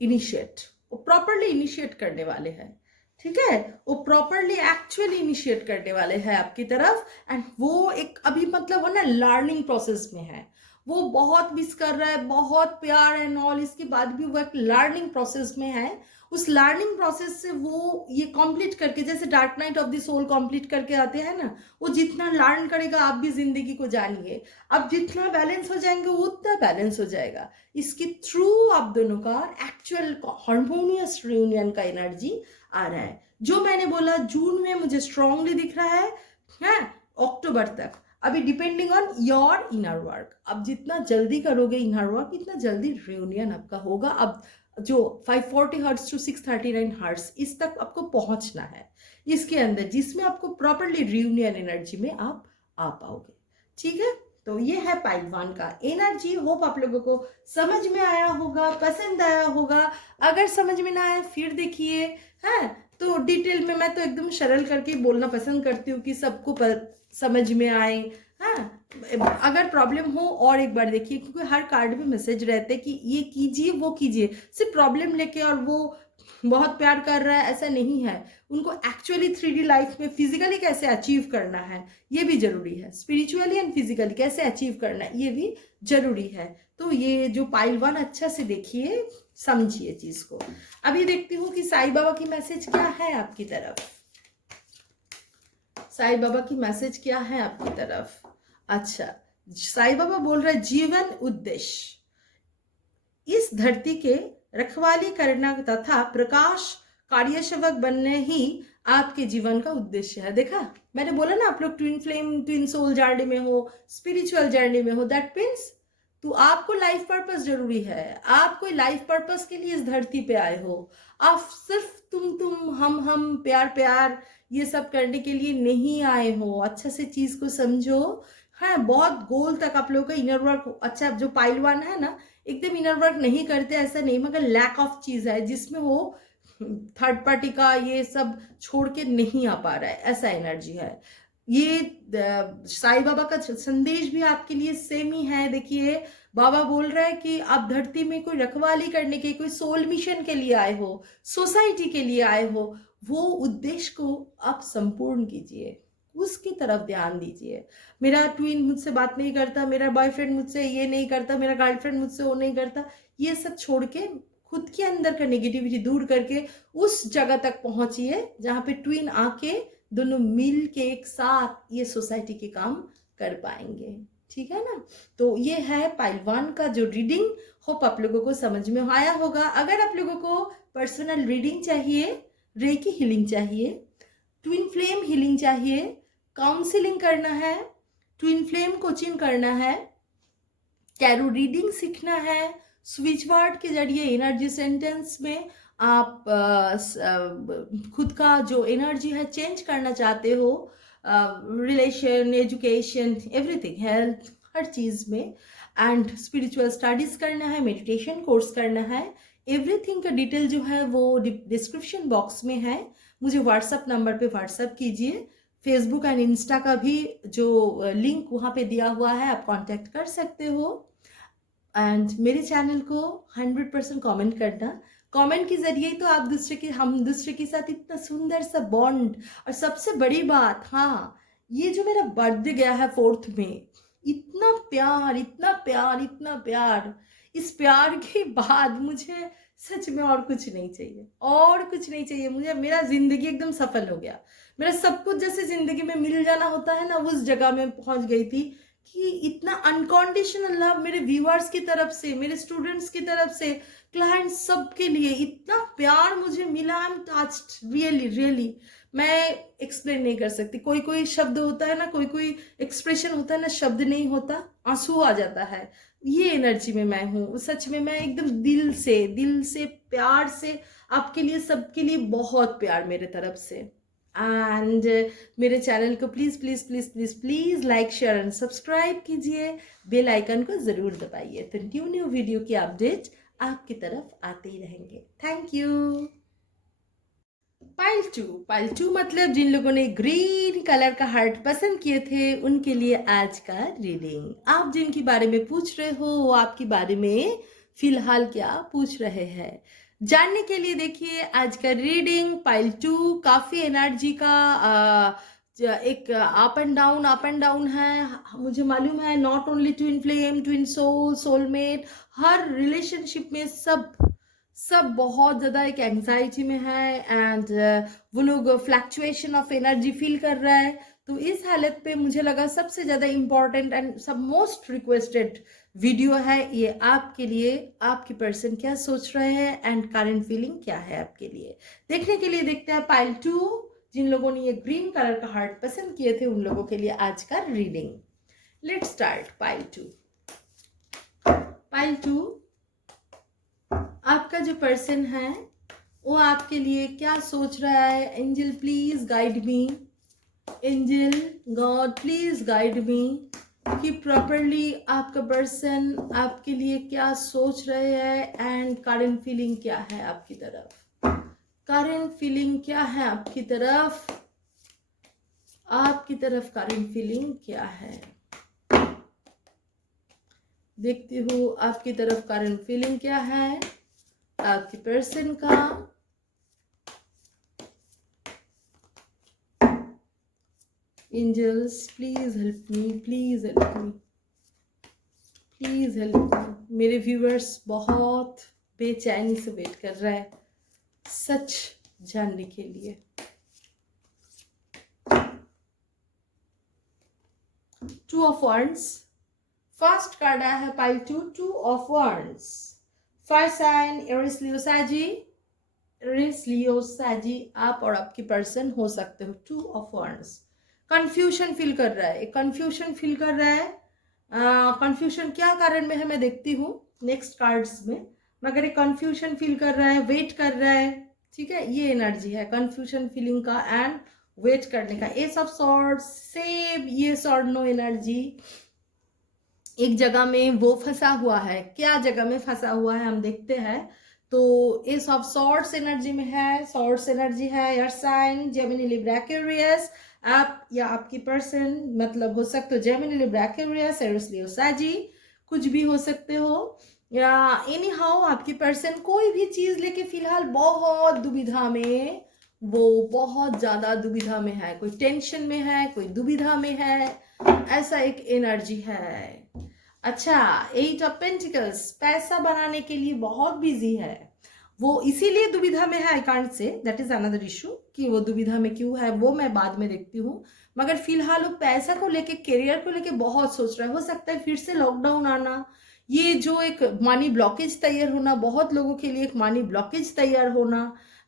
इनिशिएट। वो प्रॉपरली इनिशिएट करने वाले हैं, ठीक है, वो प्रॉपरली एक्चुअली इनिशिएट करने वाले हैं आपकी तरफ। एंड वो एक अभी मतलब वो ना लर्निंग प्रोसेस में है, वो बहुत मिस कर रहा है, बहुत प्यार एंड ऑल, इसके बाद भी वो एक लर्निंग प्रोसेस में है। उस लर्निंग प्रोसेस से वो ये कंप्लीट करके, जैसे dark night of the soul complete करके आते हैं ना, वो जितना लर्न करेगा, आप भी जिंदगी को जानिए, आप जितना बैलेंस हो जाएंगे उतना बैलेंस हो जाएगा। इसके थ्रू आप दोनों का एक्चुअल हार्मोनियस रियूनियन का एनर्जी आ रहा है। जो मैंने बोला जून में मुझे स्ट्रांगली दिख रहा है, अक्टूबर तक, अभी depending on your inner work, अब जितना जल्दी करोगे इनर वर्क, इतना जल्दी रियूनियन आपका होगा। अब जो 540 हर्ट्ज टू 639 हर्ट्ज, इस तक आपको पहुंचना है इसके अंदर, जिसमें आपको प्रॉपरली रियूनियन एनर्जी में आप आ पाओगे, ठीक है। तो ये है पाइल 1 का एनर्जी। होप आप लोगों को समझ में आया होगा, पसंद आया होगा। अगर समझ में ना आए फिर देखिए, है तो डिटेल में, मैं तो एकदम सरल करके बोलना पसंद करती हूँ कि सबको समझ में आए। हाँ, अगर प्रॉब्लम हो और एक बार देखिए, क्योंकि हर कार्ड में मैसेज रहते हैं कि ये कीजिए वो कीजिए, सिर्फ प्रॉब्लम लेके और वो बहुत प्यार कर रहा है ऐसा नहीं है। उनको एक्चुअली 3D लाइफ में फिजिकली कैसे अचीव करना है ये भी जरूरी है, स्पिरिचुअली एंड फिजिकली कैसे अचीव करना है ये भी जरूरी है। तो ये जो पाइल 1 अच्छा से देखिए, समझिए चीज को। अभी देखती हूँ कि साईं बाबा की मैसेज क्या है आपकी तरफ, साईं बाबा की मैसेज क्या है आपकी तरफ। अच्छा, साईं बाबा बोल रहे जीवन उद्देश्य, इस धरती के रखवाली करना तथा प्रकाश कार्यसेवक बनने ही आपके जीवन का उद्देश्य है। देखा, मैंने बोला ना, आप लोग twin flame, twin soul journey में हो, स्पिरिचुअल जर्नी में हो, दैट मीन्स तो आपको लाइफ पर्पस जरूरी है। आप कोई लाइफ पर्पस के लिए इस धरती पे आए हो, आप सिर्फ तुम हम प्यार प्यार ये सब करने के लिए नहीं आए हो। अच्छा से चीज को समझो, हाँ, बहुत गोल तक आप लोगों का इनर वर्क। अच्छा, जो पाइल 1 है ना, एकदम इनर वर्क नहीं करते ऐसा नहीं, मगर लैक ऑफ चीज है जिसमें वो थर्ड पार्टी का ये सब छोड़ के नहीं आ पा रहा है, ऐसा एनर्जी है। ये साईं बाबा का संदेश भी आपके लिए सेम ही है। देखिए, बाबा बोल रहा है कि आप धरती में कोई रखवाली करने के, कोई सोल मिशन के लिए आए हो, सोसाइटी के लिए आए हो, वो उद्देश्य को आप संपूर्ण कीजिए, उसकी तरफ ध्यान दीजिए। मेरा ट्विन मुझसे बात नहीं करता, मेरा बॉयफ्रेंड मुझसे ये नहीं करता, मेरा गर्लफ्रेंड मुझसे वो नहीं करता, ये सब छोड़ के खुद के अंदर का नेगेटिविटी दूर करके उस जगह तक पहुंचिए जहां पे ट्विन आके दोनों मिल के एक साथ ये सोसाइटी के काम कर पाएंगे। ठीक है ना। तो ये है पाइल 1 का जो रीडिंग, होप आप लोगों को समझ में आया होगा। अगर आप लोगों को पर्सनल रीडिंग चाहिए, रेकी हीलिंग चाहिए, ट्विन फ्लेम हीलिंग चाहिए, काउंसलिंग करना है, ट्विन फ्लेम कोचिंग करना है, टैरो रीडिंग सीखना है, स्विच वर्ड के जरिए एनर्जी सेंटेंस में आप खुद का जो एनर्जी है चेंज करना चाहते हो, रिलेशन, एजुकेशन, एवरीथिंग, हेल्थ, हर चीज़ में, एंड स्पिरिचुअल स्टडीज करना है, मेडिटेशन कोर्स करना है, एवरीथिंग का डिटेल जो है वो डिस्क्रिप्शन बॉक्स में है। मुझे व्हाट्सअप नंबर पे व्हाट्सअप कीजिए। फेसबुक एंड इंस्टा का भी जो लिंक वहाँ पे दिया हुआ है, आप कांटेक्ट कर सकते हो। एंड मेरे चैनल को 100% कमेंट करना। कमेंट के जरिए तो आप हम दूसरे के साथ इतना सुंदर सा बॉन्ड, और सबसे बड़ी बात, हाँ, ये जो मेरा बर्थडे गया है 4th में, इतना प्यार, इतना प्यार, इतना प्यार, इस प्यार के बाद मुझे सच में और कुछ नहीं चाहिए, और कुछ नहीं चाहिए मुझे। मेरा जिंदगी एकदम सफल हो गया। मेरा सब कुछ जैसे जिंदगी में मिल जाना होता है ना, उस जगह में पहुंच गई थी कि इतना अनकंडीशनल लव मेरे व्यूअर्स की तरफ से, मेरे स्टूडेंट्स की तरफ से, क्लाइंट्स, सबके लिए इतना प्यार मुझे मिला। I am touched, really really. मैं एक्सप्लेन नहीं कर सकती। कोई कोई शब्द होता है ना, कोई कोई एक्सप्रेशन होता है ना, शब्द नहीं होता, आंसू आ जाता है। ये एनर्जी में मैं हूँ सच में। मैं एकदम दिल से प्यार से आपके लिए, सबके लिए बहुत प्यार मेरे तरफ से। एंड मेरे चैनल को please please please please please like, share and subscribe कीजिए। बेल आइकन को ज़रूर दबाइए, तो न्यू वीडियो की अपडेट आपकी तरफ आते ही रहेंगे। Thank you. पाइल टू मतलब जिन लोगों ने ग्रीन कलर का हार्ट पसंद किए थे, उनके लिए आज का रीडिंग। आप जिनके बारे में पूछ रहे हो, वो आपके बारे में फिलहाल क्या पूछ रहे हैं, जानने के लिए देखिए आज का रीडिंग। पाइल 2 काफ़ी एनर्जी का एक अप एंड डाउन है। मुझे मालूम है, not only twin flame, twin soul, soulmate, हर रिलेशनशिप में सब बहुत ज़्यादा एक एंग्जाइटी में है। एंड वो लोग फ्लैक्चुएशन ऑफ एनर्जी फील कर रहा है। तो इस हालत पे मुझे लगा सबसे ज़्यादा इम्पॉर्टेंट एंड सब मोस्ट रिक्वेस्टेड वीडियो है ये आपके लिए। आपकी पर्सन क्या सोच रहे हैं एंड करंट फीलिंग क्या है आपके लिए, देखने के लिए देखते हैं पाइल 2। जिन लोगों ने ये ग्रीन कलर का हार्ट पसंद किए थे, उन लोगों के लिए आज का reading. Let's start pile 2। Pile 2, आपका जो पर्सन है वो आपके लिए क्या सोच रहा है। Angel please guide me, angel God please guide me कि प्रॉपरली आपका पर्सन आपके लिए क्या सोच रहे हैं एंड करंट फीलिंग क्या है आपकी तरफ। करंट फीलिंग क्या है आपकी तरफ, आपकी तरफ करंट फीलिंग क्या है। देखती हूँ आपकी तरफ करंट फीलिंग क्या है आपके पर्सन का। Angels please help me, please help me, please help me. मेरे व्यूअर्स बहुत बेचैनी से वेट कर रहा है सच जानने के लिए। Two of wands, first card आया है pile 2, two of wands. First sign Aries Leo Sagi, Aries Leo Sagi आप और आपकी पर्सन हो सकते हो। Two of wands, confusion feel कर रहा है, कंफ्यूजन फील कर रहा है। कंफ्यूजन क्या कारण में है मैं देखती हूँ नेक्स्ट कार्ड्स में, मगर ये कंफ्यूजन फील कर रहा है, वेट कर रहा है। ठीक है, ये एनर्जी है कंफ्यूजन फीलिंग का एंड वेट करने का। S of swords, same yes और नो एनर्जी। एक जगह में वो फंसा हुआ है, क्या जगह में फंसा हुआ है हम देखते हैं। तो एस ऑफ सॉर्ड्स एनर्जी में है, सॉर्ड्स एनर्जी है, air sign Gemini Libra Aquarius. आप या आपकी पर्सन, मतलब हो सकते हो Gemini Libra Aquarius, Aries Leo Sagi, कुछ भी हो सकते हो। या एनी हाउ आपकी पर्सन कोई भी चीज़ लेके फिलहाल बहुत दुविधा में, वो बहुत ज़्यादा दुविधा में है, कोई टेंशन में है, कोई दुविधा में है, ऐसा एक एनर्जी है। अच्छा, 8 ऑफ पेंटिकल्स, पैसा बनाने के लिए बहुत बिजी है वो, इसीलिए दुविधा में है। I can't say that is another issue कि वो दुविधा में क्यों है, वो मैं बाद में देखती हूँ। मगर फिलहाल वो पैसा को लेके, करियर को लेके बहुत सोच रहा है। हो सकता है फिर से लॉकडाउन आना, ये जो एक मनी ब्लॉकेज तैयार होना, बहुत लोगों के लिए एक मनी ब्लॉकेज तैयार होना,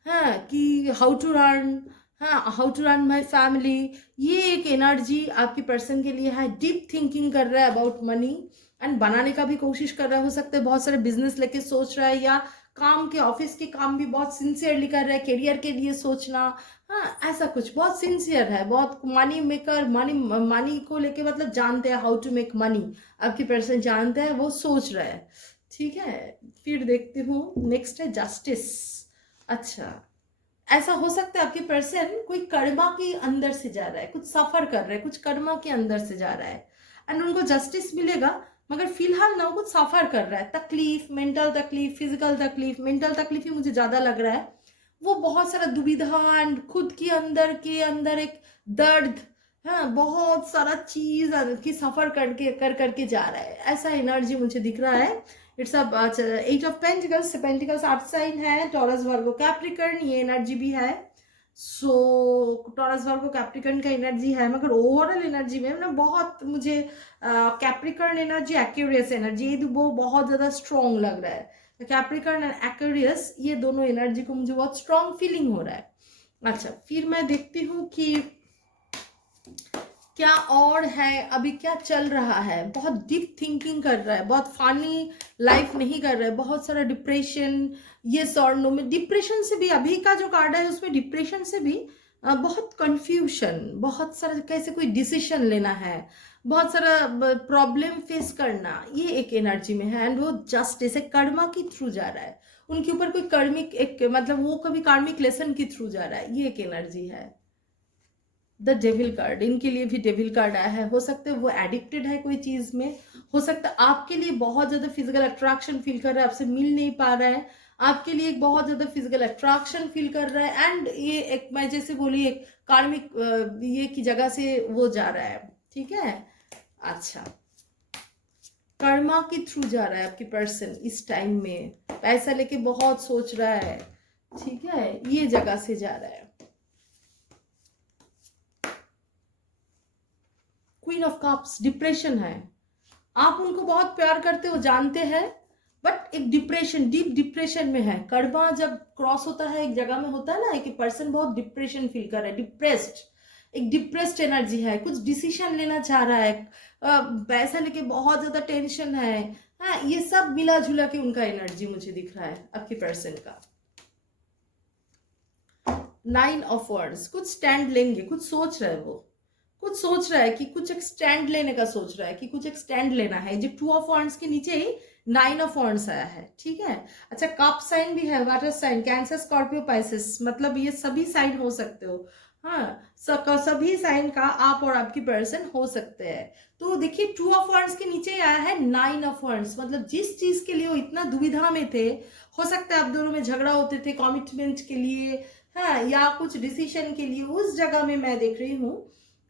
हाँ, कि हाउ टू रन, हाँ, how to run my family, ये एक एनर्जी आपकी पर्सन के लिए है। डीप थिंकिंग कर रहा है अबाउट मनी एंड बनाने का भी कोशिश कर रहा है। हो सकता है बहुत सारे बिजनेस लेके सोच रहा है, या काम के, ऑफिस के काम भी बहुत सिंसियरली कर रहा है, करियर के लिए सोचना, हाँ, ऐसा कुछ बहुत सिंसियर है, बहुत मनी मेकर, मनी को लेके मतलब जानते हैं हाउ टू मेक मनी, आपकी पर्सन जानते हैं, वो सोच रहा है। ठीक है, फिर देखती हूँ नेक्स्ट है जस्टिस। अच्छा, ऐसा हो सकता है आपकी पर्सन कोई कर्मा के अंदर से जा रहा है, कुछ सफर कर रहा है, कुछ कर्मा के अंदर से जा रहा है एंड उनको जस्टिस मिलेगा। मगर फिलहाल ना वो कुछ सफर कर रहा है, तकलीफ, मेंटल तकलीफ, फिजिकल तकलीफ, मेंटल तकलीफ ही मुझे ज्यादा लग रहा है। वो बहुत सारा दुविधा एंड खुद के अंदर एक दर्द, हाँ, बहुत सारा चीज की सफर करके करके जा रहा है, ऐसा एनर्जी मुझे दिख रहा है। It's a 8 of pentacles, pentacles earth sign है, टॉरस वर्गो कैप्रिकॉर्न, ये एनर्जी भी है। सो टॉरस वर्गो कैप्रिकॉर्न का एनर्जी है, मगर ओवरऑल एनर्जी में ना बहुत मुझे कैप्रिकॉर्न एनर्जी, एक्वेरियस एनर्जी, ये वो बहुत ज्यादा स्ट्रॉन्ग लग रहा है। कैप्रिकॉर्न एंड एक्वेरियस, ये दोनों एनर्जी को मुझे बहुत स्ट्रॉन्ग फीलिंग हो रहा है। अच्छा, फिर मैं देखती हूँ कि क्या और है, अभी क्या चल रहा है। बहुत डीप थिंकिंग कर रहा है, बहुत फनी लाइफ नहीं कर रहा है, बहुत सारा डिप्रेशन, ये और नो में डिप्रेशन से भी, अभी का जो कार्ड है उसमें डिप्रेशन से भी बहुत कंफ्यूजन, बहुत सारा कैसे कोई डिसीजन लेना है, बहुत सारा प्रॉब्लम फेस करना, ये एक एनर्जी में है। एंड वो जस्टिस एक कर्मा के थ्रू जा रहा है, उनके ऊपर कोई कर्मिक एक मतलब वो कभी कार्मिक लेसन के थ्रू जा रहा है, ये एक एनर्जी है। द डेविल कार्ड, इनके लिए भी डेविल कार्ड आया है। हो सकता है वो एडिक्टेड है कोई चीज में, हो सकता है आपके लिए बहुत ज्यादा फिजिकल अट्रैक्शन फील कर रहा है, आपसे मिल नहीं पा रहा है, आपके लिए एक बहुत ज्यादा फिजिकल अट्रैक्शन फील कर रहा है एंड ये एक, मैं जैसे बोली, एक कार्मिक ये की जगह से वो जा रहा है। ठीक है, अच्छा, कर्मा के थ्रू जा रहा है आपकी पर्सन इस टाइम में, पैसा लेके बहुत सोच रहा है। ठीक है, ये जगह से जा रहा है। क्वीन ऑफ कप्स, डिप्रेशन है, आप उनको बहुत प्यार करते हो जानते हैं, बट एक डिप्रेशन, डीप डिप्रेशन में है। कर्मा जब क्रॉस होता है एक जगह में, होता है ना कि पर्सन बहुत डिप्रेशन फील कर रहा है, डिप्रेस्ड, एक डिप्रेस्ड एनर्जी है, कुछ डिसीजन लेना चाह रहा है, पैसा लेके बहुत ज्यादा टेंशन है, हाँ, ये सब मिला जुला के उनका एनर्जी मुझे दिख रहा है आपकी पर्सन का। 9 ऑफ वर्ड्स, कुछ स्टैंड लेंगे, कुछ सोच रहा है वो, कुछ सोच रहा है कि कुछ एक स्टैंड लेने का सोच रहा है, कि कुछ एक स्टैंड लेना है। जो 2 ऑफ वांड्स के नीचे ही 9 ऑफ वांड्स आया है। ठीक है, अच्छा, कप साइन भी है, water sign, Cancer, Scorpio, Pisces, मतलब ये सभी साइन हो सकते हो, हाँ, सभी साइन का आप और आपकी पर्सन हो सकते हैं। तो देखिए 2 ऑफ वांड्स के नीचे आया है 9 ऑफ वांड्स, मतलब जिस चीज के लिए वो इतना दुविधा में थे, हो सकता है आप दोनों में झगड़ा होते थे कमिटमेंट के लिए, हाँ, या कुछ डिसीजन के लिए, उस जगह में मैं देख रही हूँ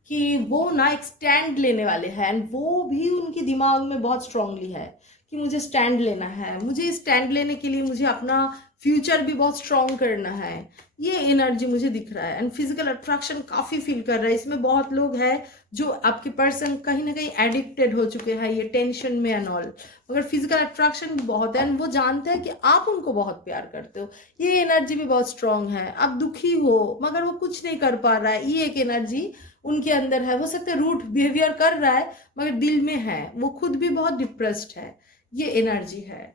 कि वो ना एक स्टैंड लेने वाले हैं एंड वो भी उनके दिमाग में बहुत स्ट्रांगली है कि मुझे स्टैंड लेना है, मुझे स्टैंड लेने के लिए मुझे अपना फ्यूचर भी बहुत स्ट्रांग करना है, ये एनर्जी मुझे दिख रहा है। एंड फिजिकल अट्रैक्शन काफी फील कर रहा है, इसमें बहुत लोग हैं जो आपके पर्सन कहीं ना कहीं एडिक्टेड हो चुके हैं ये टेंशन में एंड ऑल, मगर फिजिकल अट्रैक्शन भी बहुत है एंड वो जानते हैं कि आप उनको बहुत प्यार करते हो, ये एनर्जी भी बहुत स्ट्रांग है। आप दुखी हो मगर वो कुछ नहीं कर पा रहा है, ये एक एनर्जी उनके अंदर है। हो सकता है रूट बिहेवियर कर रहा है मगर दिल में है, वो खुद भी बहुत डिप्रेस्ड है, ये एनर्जी है।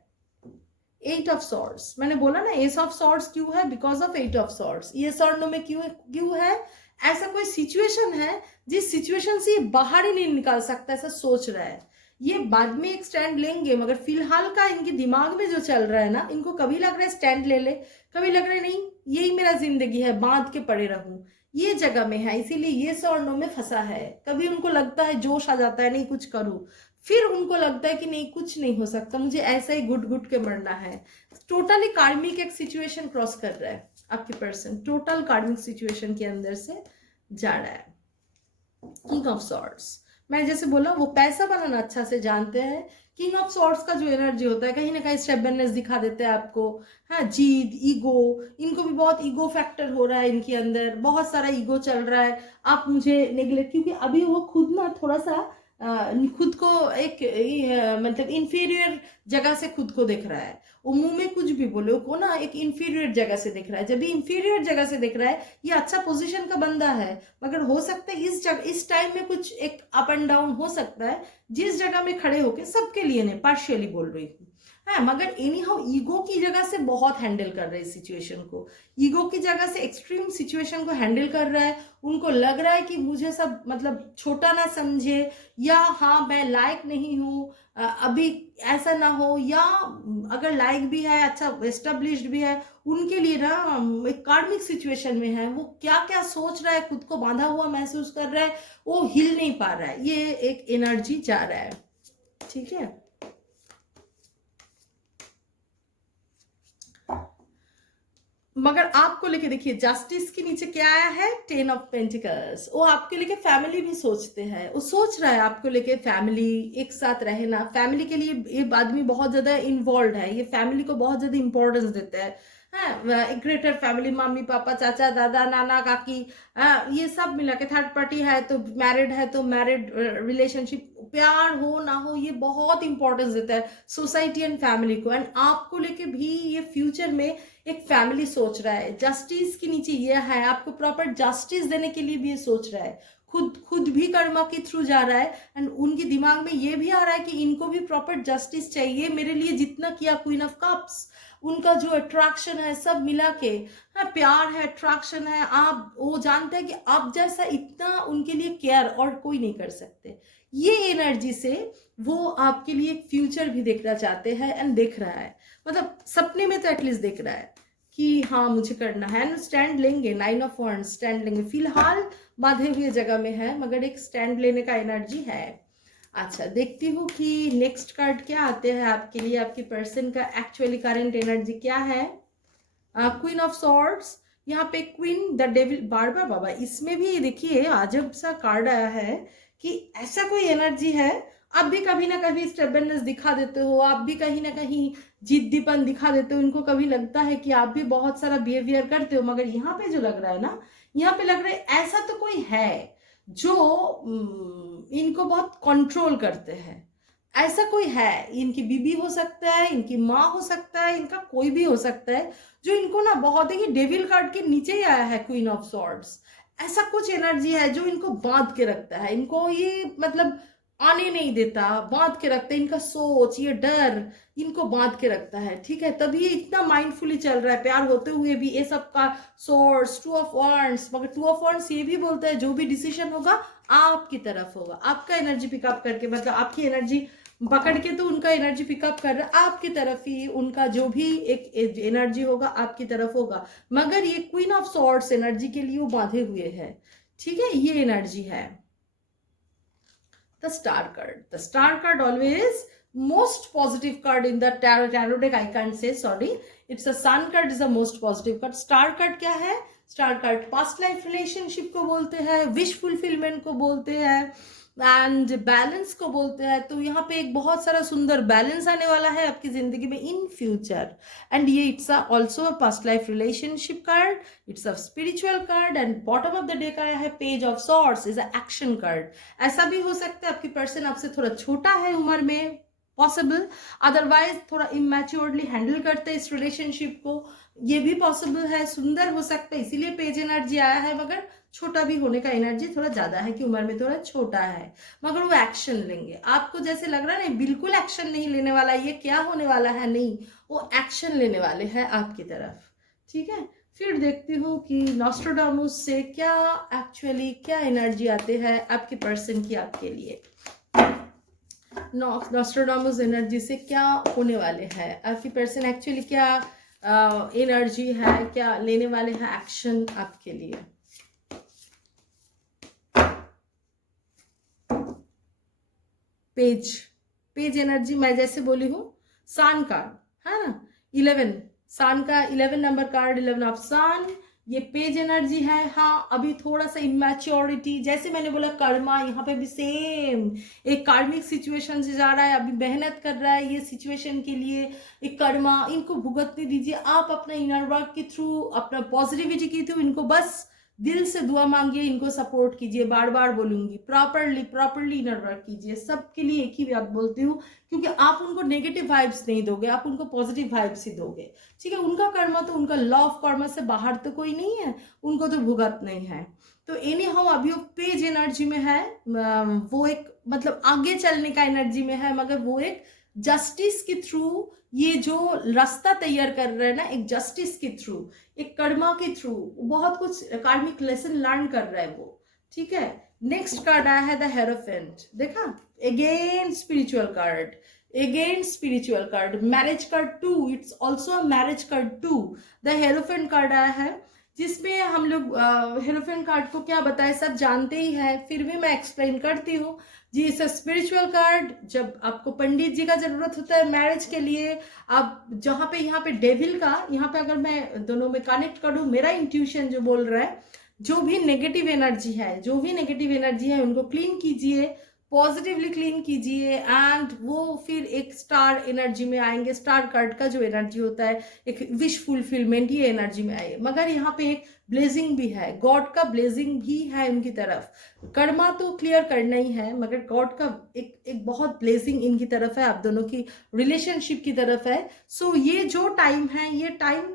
8 ऑफ सॉर्ड्स, मैंने बोला ना एस ऑफ सॉर्ड्स क्यों है, बिकॉज ऑफ 8 ऑफ सॉर्ड्स। ये सॉर्ड में क्यों है, ऐसा कोई सिचुएशन है जिस सिचुएशन से ये बाहर ही नहीं निकाल सकता, ऐसा सोच रहा है। ये बाद में एक स्टैंड लेंगे मगर फिलहाल का इनके दिमाग में जो चल रहा है ना, इनको कभी लग रहा है स्टैंड ले ले, कभी लग रहा है नहीं यही मेरा जिंदगी है, बांध के पड़े रहूं, ये जगह में है, इसीलिए ये सॉर्डों में फंसा है। कभी उनको लगता है जोश आ जाता है नहीं कुछ करूं, फिर उनको लगता है कि नहीं कुछ नहीं हो सकता, मुझे ऐसा ही घुट घुट के मरना है। टोटली कार्मिक एक सिचुएशन क्रॉस कर रहा है आपके पर्सन, टोटल कार्मिक सिचुएशन के अंदर से जा रहा है। किंग ऑफ सॉर्ड्स, मैं जैसे बोला वो पैसा बनाना अच्छा से जानते हैं। किंग ऑफ सॉर्ड्स का जो एनर्जी होता है कहीं ना कहीं स्टेबलनेस दिखा देता है आपको। हाँ, जीत, ईगो, इनको भी बहुत ईगो फैक्टर हो रहा है, इनके अंदर बहुत सारा ईगो चल रहा है। आप मुझे नेग्लेक्ट, क्योंकि अभी वो खुद ना थोड़ा सा खुद को एक मतलब इंफीरियर जगह से खुद को देख रहा है। वो मुंह में कुछ भी बोले, वो ना एक इंफीरियर जगह से देख रहा है। जब भी इंफीरियर जगह से देख रहा है, ये अच्छा पोजीशन का बंदा है, मगर हो सकता है इस टाइम में कुछ एक अप एंड डाउन हो सकता है। जिस जगह में खड़े होके, सबके लिए नहीं, पार्शियली बोल रही हूँ, है, मगर एनी हाउ ईगो की जगह से बहुत हैंडल कर रहे हैं सिचुएशन को। ईगो की जगह से एक्सट्रीम सिचुएशन को हैंडल कर रहा है। उनको लग रहा है कि मुझे सब मतलब छोटा ना समझे, या हाँ मैं लायक नहीं हूँ, अभी ऐसा ना हो, या अगर लायक भी है, अच्छा एस्टेब्लिश्ड भी है, उनके लिए ना एक कार्मिक सिचुएशन में है। वो क्या क्या सोच रहा है, खुद को बांधा हुआ महसूस कर रहा है, वो हिल नहीं पा रहा है। ये एक एनर्जी जा रहा है, ठीक है। मगर आपको लेके देखिए, जस्टिस के नीचे क्या आया है, 10 ऑफ पेंटिकल्स। वो आपके लेके फैमिली भी सोचते हैं, वो सोच रहा है आपको लेके फैमिली एक साथ रहना। फैमिली के लिए ये आदमी बहुत ज्यादा इन्वॉल्व है, ये फैमिली को बहुत ज्यादा इंपॉर्टेंस देता है। एक ग्रेटर फैमिली, मम्मी पापा, चाचा दादा, नाना काकी, ये सब मिला के, थर्ड पार्टी है तो मैरिड रिलेशनशिप, प्यार हो ना हो, ये बहुत इंपॉर्टेंस देता है सोसाइटी एंड फैमिली को। एंड आपको लेके भी ये फ्यूचर में एक फैमिली सोच रहा है। जस्टिस के नीचे ये है, आपको प्रॉपर जस्टिस देने के लिए भी ये सोच रहा है। खुद भी कर्मा के थ्रू जा रहा है, एंड उनके दिमाग में ये भी आ रहा है कि इनको भी प्रॉपर जस्टिस चाहिए। मेरे लिए जितना किया क्वीन ऑफ कप्स, उनका जो अट्रैक्शन है सब मिला के, हाँ, प्यार है, अट्रैक्शन है, आप वो जानते हैं कि आप जैसा इतना उनके लिए केयर और कोई नहीं कर सकते। ये एनर्जी से वो आपके लिए एक फ्यूचर भी देखना चाहते हैं, एंड देख रहा है, मतलब सपने में तो एटलीस्ट देख रहा है कि हाँ मुझे करना है। स्टैंड लेंगे, 9 ऑफ वांड्स, स्टैंड लेंगे। फिलहाल बांधे हुए जगह में है, मगर एक स्टैंड लेने का एनर्जी है। अच्छा, देखती हूँ कि नेक्स्ट कार्ड क्या आते हैं आपके लिए। आपके पर्सन का एक्चुअली करंट एनर्जी क्या है। क्वीन ऑफ सॉर्ड्स, यहाँ पे क्वीन, द डेविल, बार बार बाबा इसमें भी देखिए अजब सा कार्ड आया है कि ऐसा कोई एनर्जी है, आप भी कभी ना कभी स्टेबलनेस दिखा देते हो, आप भी कहीं ना कहीं जिद्दीपन दिखा देते हो। इनको कभी लगता है कि आप भी बहुत सारा बिहेवियर करते हो, मगर यहाँ पे जो लग रहा है ना, यहाँ पे लग रहा है ऐसा तो कोई है जो इनको बहुत कंट्रोल करते हैं। ऐसा कोई है, इनकी बीबी हो सकता है, इनकी माँ हो सकता है, इनका कोई भी हो सकता है, जो इनको ना बहुत ही डेविल कार्ड के नीचे ही आया है, क्वीन ऑफ सॉर्ड्स। ऐसा कुछ एनर्जी है जो इनको बांध के रखता है, इनको ये मतलब आने नहीं देता, बांध के रखता है। इनका सोच, ये डर इनको बांध के रखता है, ठीक है। तभी ये इतना माइंडफुली चल रहा है, प्यार होते हुए भी ये सब का सोर्स, 2 ऑफ वांड्स। मगर 2 ऑफ वांड्स ये भी बोलता है जो भी डिसीजन होगा आपकी तरफ होगा, आपका एनर्जी पिकअप करके, मतलब आपकी एनर्जी पकड़ के, तो उनका एनर्जी पिकअप कर रहा है आपकी तरफ ही। उनका जो भी एक एनर्जी होगा आपकी तरफ होगा, मगर ये क्वीन ऑफ सॉर्ड्स एनर्जी के लिए वो बांधे हुए है, ठीक है। ये एनर्जी है the star card. The star card always most positive card in the tarot deck. I can't say, sorry, it's a sun card is the most positive card. Star card क्या है? Star card past life relationship को बोलते हैं, wish fulfillment को बोलते हैं, and balance को बोलते हैं। तो यहाँ पे एक बहुत सारा सुंदर बैलेंस आने वाला है आपकी जिंदगी में इन फ्यूचर। एंड ये it's also a past life relationship card, it's a spiritual card. And bottom of the deck आया है page of swords, is a action card. ऐसा भी हो सकता है आपकी पर्सन आपसे थोड़ा छोटा है उम्र में, पॉसिबल, अदरवाइज थोड़ा इमेच्योरली हैंडल करते हैं इस रिलेशनशिप को, ये भी पॉसिबल है, सुंदर हो सकता है, इसीलिए पेज एनर्जी आया है। मगर छोटा भी होने का एनर्जी थोड़ा ज्यादा है कि उम्र में थोड़ा छोटा है, मगर वो एक्शन लेंगे। आपको जैसे लग रहा है नहीं, बिल्कुल एक्शन नहीं लेने वाला, ये क्या होने वाला है, नहीं, वो एक्शन लेने वाले हैं आपकी तरफ, ठीक है। फिर देखती हूँ कि नॉस्ट्राडामस से क्या एक्चुअली क्या एनर्जी आते हैं आपके पर्सन की आपके लिए। नॉस्ट्राडामस एनर्जी से क्या होने वाले हैं आपकी पर्सन, एक्चुअली क्या एनर्जी है, क्या लेने वाले हैं एक्शन आपके लिए। पेज एनर्जी मैं जैसे बोली हूँ, सान कार्ड है ना, 11 सान का 11 नंबर कार्ड, 11 ऑफ सान, ये पेज एनर्जी है। हाँ, अभी थोड़ा सा इमेच्योरिटी, जैसे मैंने बोला कर्मा, यहाँ पे भी सेम एक कार्मिक सिचुएशन से जा रहा है, अभी मेहनत कर रहा है ये सिचुएशन के लिए, एक कर्मा, इनको भुगतने दीजिए आप अपना इनर वर्क के थ्रू, अपना पॉजिटिविटी के थ्रू, इनको बस दिल से दुआ मांगिए, इनको सपोर्ट कीजिए, बार बार बोलूंगी, प्रॉपरली इनर वर्क कीजिए। सबके लिए एक ही बात बोलती हूँ, क्योंकि आप उनको नेगेटिव वाइब्स नहीं दोगे, आप उनको पॉजिटिव वाइब्स ही दोगे, ठीक है। उनका कर्मा तो, उनका लॉ ऑफ कर्मा से बाहर तो कोई नहीं है, उनको तो भुगत नहीं है। तो एनी हाउ अभी वो पेज एनर्जी में है, वो एक मतलब आगे चलने का एनर्जी में है, मगर वो एक जस्टिस के थ्रू ये जो रास्ता तैयार कर रहे हैं ना, एक जस्टिस के थ्रू, एक कर्मा के थ्रू, बहुत कुछ कार्मिक लेसन लर्न कर रहा है वो, ठीक है। नेक्स्ट कार्ड आया है द हेरोफेंट, देखा, again spiritual card, again spiritual card, marriage card 2, it's also a marriage card 2। The hierophant card आया है, जिसमें हम लोग हेरोफेंट कार्ड को क्या बताए सब जानते ही है, फिर भी मैं एक्सप्लेन करती हूँ जी। इस स्पिरिचुअल कार्ड, जब आपको पंडित जी का जरूरत होता है मैरिज के लिए, आप जहाँ पे यहाँ पे डेविल का, यहाँ पे अगर मैं दोनों में कनेक्ट करूँ, मेरा इंट्यूशन जो बोल रहा है, जो भी नेगेटिव एनर्जी है, जो भी नेगेटिव एनर्जी है, उनको क्लीन कीजिए, पॉजिटिवली क्लीन कीजिए, एंड वो फिर एक स्टार एनर्जी में आएंगे। स्टार कार्ड का जो एनर्जी होता है, एक विश फुलफिलमेंट, ये एनर्जी में आए। मगर यहाँ पे एक ब्लेसिंग भी है, गॉड का ब्लेसिंग भी है उनकी तरफ। कर्मा तो क्लियर करना ही है, मगर गॉड का एक बहुत ब्लेसिंग इनकी तरफ है, आप दोनों की रिलेशनशिप की तरफ है। सो ये जो टाइम है, ये time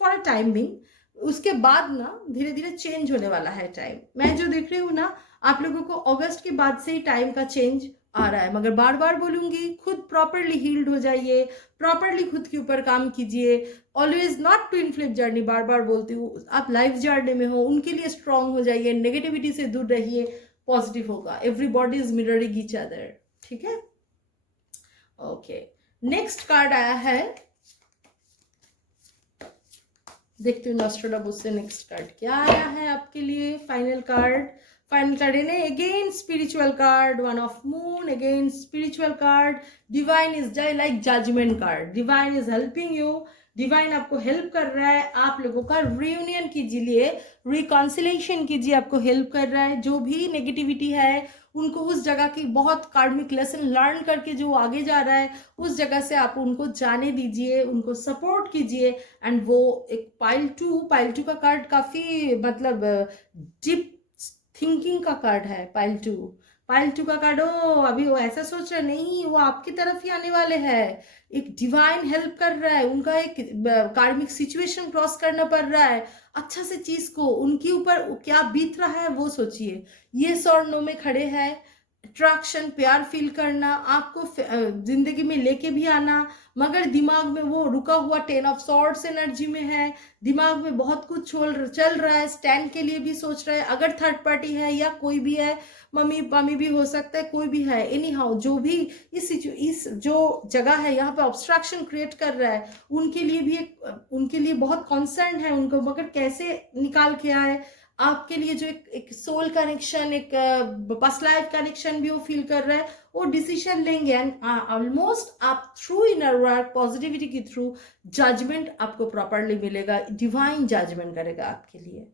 for a time being, उसके बाद ना धीरे धीरे चेंज होने वाला है टाइम। मैं जो देख रही हूँ ना, आप लोगों को अगस्त के बाद से ही टाइम का चेंज आ रहा है, मगर बार बार बोलूंगी, खुद प्रॉपरली हील्ड हो जाइए, प्रॉपरली खुद के ऊपर काम कीजिए। Always not to in flip journey, बार बार बोलती हूँ, आप लाइफ जर्नी में हो, उनके लिए स्ट्रांग हो जाइए, नेगेटिविटी से दूर रहिए, पॉजिटिव होगा। Everybody is mirroring each other, ठीक है। ओके, नेक्स्ट कार्ड आया है, देखते हूँ नॉस्ट्रेडामुस से नेक्स्ट कार्ड क्या आया है आपके लिए। फाइनल कार्ड, फाइनल कार्ड है again spiritual card, one of moon, again spiritual card, divine is like judgement card, divine is helping you, divine आपको हेल्प कर रहा है, आप लोगों का रियूनियन कीजिए, रिकॉन्सिलेशन कीजिए, आपको हेल्प कर रहा है। जो भी नेगेटिविटी है, उनको उस जगह की बहुत कार्मिक लेसन लर्न करके जो आगे जा रहा है, उस जगह से आप उनको जाने दीजिए, उनको सपोर्ट कीजिए। एंड वो एक पाइल टू का कार्ड काफी मतलब डीप थिंकिंग का कार्ड है। पाइल टू का कार्ड, ओ अभी वो ऐसा सोच रहा नहीं, वो आपकी तरफ ही आने वाले हैं, एक डिवाइन हेल्प कर रहा है, उनका एक कार्मिक सिचुएशन क्रॉस करना पड़ रहा है, अच्छा से चीज को उनके ऊपर क्या बीत रहा है वो सोचिए। ये और नो में खड़े हैं, अट्रैक्शन, प्यार फील करना, आपको जिंदगी में लेके भी आना, मगर दिमाग में वो रुका हुआ 10 ऑफ सॉर्ड्स एनर्जी में है, दिमाग में बहुत कुछ चल रहा है, स्टैंड के लिए भी सोच रहा है, अगर थर्ड पार्टी है या कोई भी है, मम्मी पामी भी हो सकता है, कोई भी है, एनी हाउ जो भी इस जो जगह है यहाँ पे ऑब्स्ट्रक्शन क्रिएट कर रहा है, उनके लिए भी उनके लिए बहुत कॉन्सर्न है उनको, मगर कैसे निकाल के आए। आपके लिए जो एक सोल कनेक्शन, एक पास्ट लाइफ कनेक्शन भी वो फील कर रहा है, वो डिसीजन लेंगे, एंड ऑलमोस्ट आप थ्रू इनर वर्क, पॉजिटिविटी के थ्रू जजमेंट आपको प्रॉपरली मिलेगा, डिवाइन जजमेंट करेगा आपके लिए।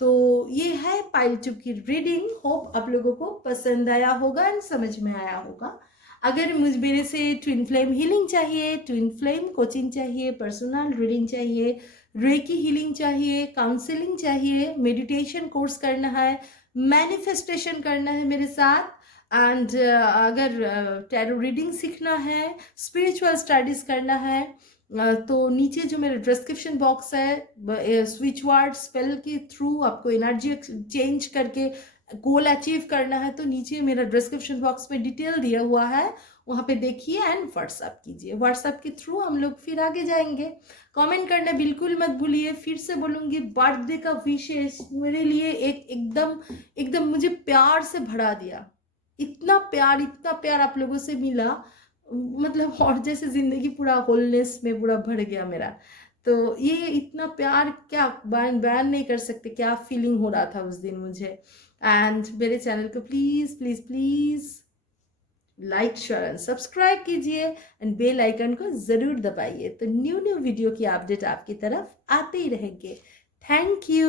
तो ये है पाइल टू की रीडिंग, होप आप लोगों को पसंद आया होगा एंड समझ में आया होगा। अगर मुझ मेरे से ट्विन फ्लेम हीलिंग चाहिए, ट्विन फ्लेम कोचिंग चाहिए, पर्सनल रीडिंग चाहिए, रेकी हीलिंग चाहिए, काउंसलिंग चाहिए, मेडिटेशन कोर्स करना है, मैनिफेस्टेशन करना है मेरे साथ, एंड अगर टैरो रीडिंग सीखना है, स्पिरिचुअल स्टडीज करना है, तो नीचे जो मेरा डिस्क्रिप्शन बॉक्स है, स्विच वर्ड स्पेल के थ्रू आपको एनर्जी चेंज करके गोल अचीव करना है, तो नीचे मेरा डिस्क्रिप्शन बॉक्स में डिटेल दिया हुआ है, वहाँ पे देखिए एंड व्हाट्सअप कीजिए। व्हाट्सअप के थ्रू हम लोग फिर आगे जाएंगे। कमेंट करना बिल्कुल मत भूलिए। फिर से बोलूँगी, बर्थडे का विशेष मेरे लिए एकदम मुझे प्यार से भरा दिया, इतना प्यार आप लोगों से मिला, मतलब और जैसे जिंदगी पूरा होलनेस में पूरा भर गया मेरा। तो ये इतना प्यार क्या बयान नहीं कर सकते, क्या फीलिंग हो रहा था उस दिन मुझे। एंड मेरे चैनल को please please please like, share and subscribe कीजिए, एंड बेल आइकन को जरूर दबाइए, तो न्यू वीडियो की अपडेट आपकी तरफ आते ही रहेंगे। Thank you.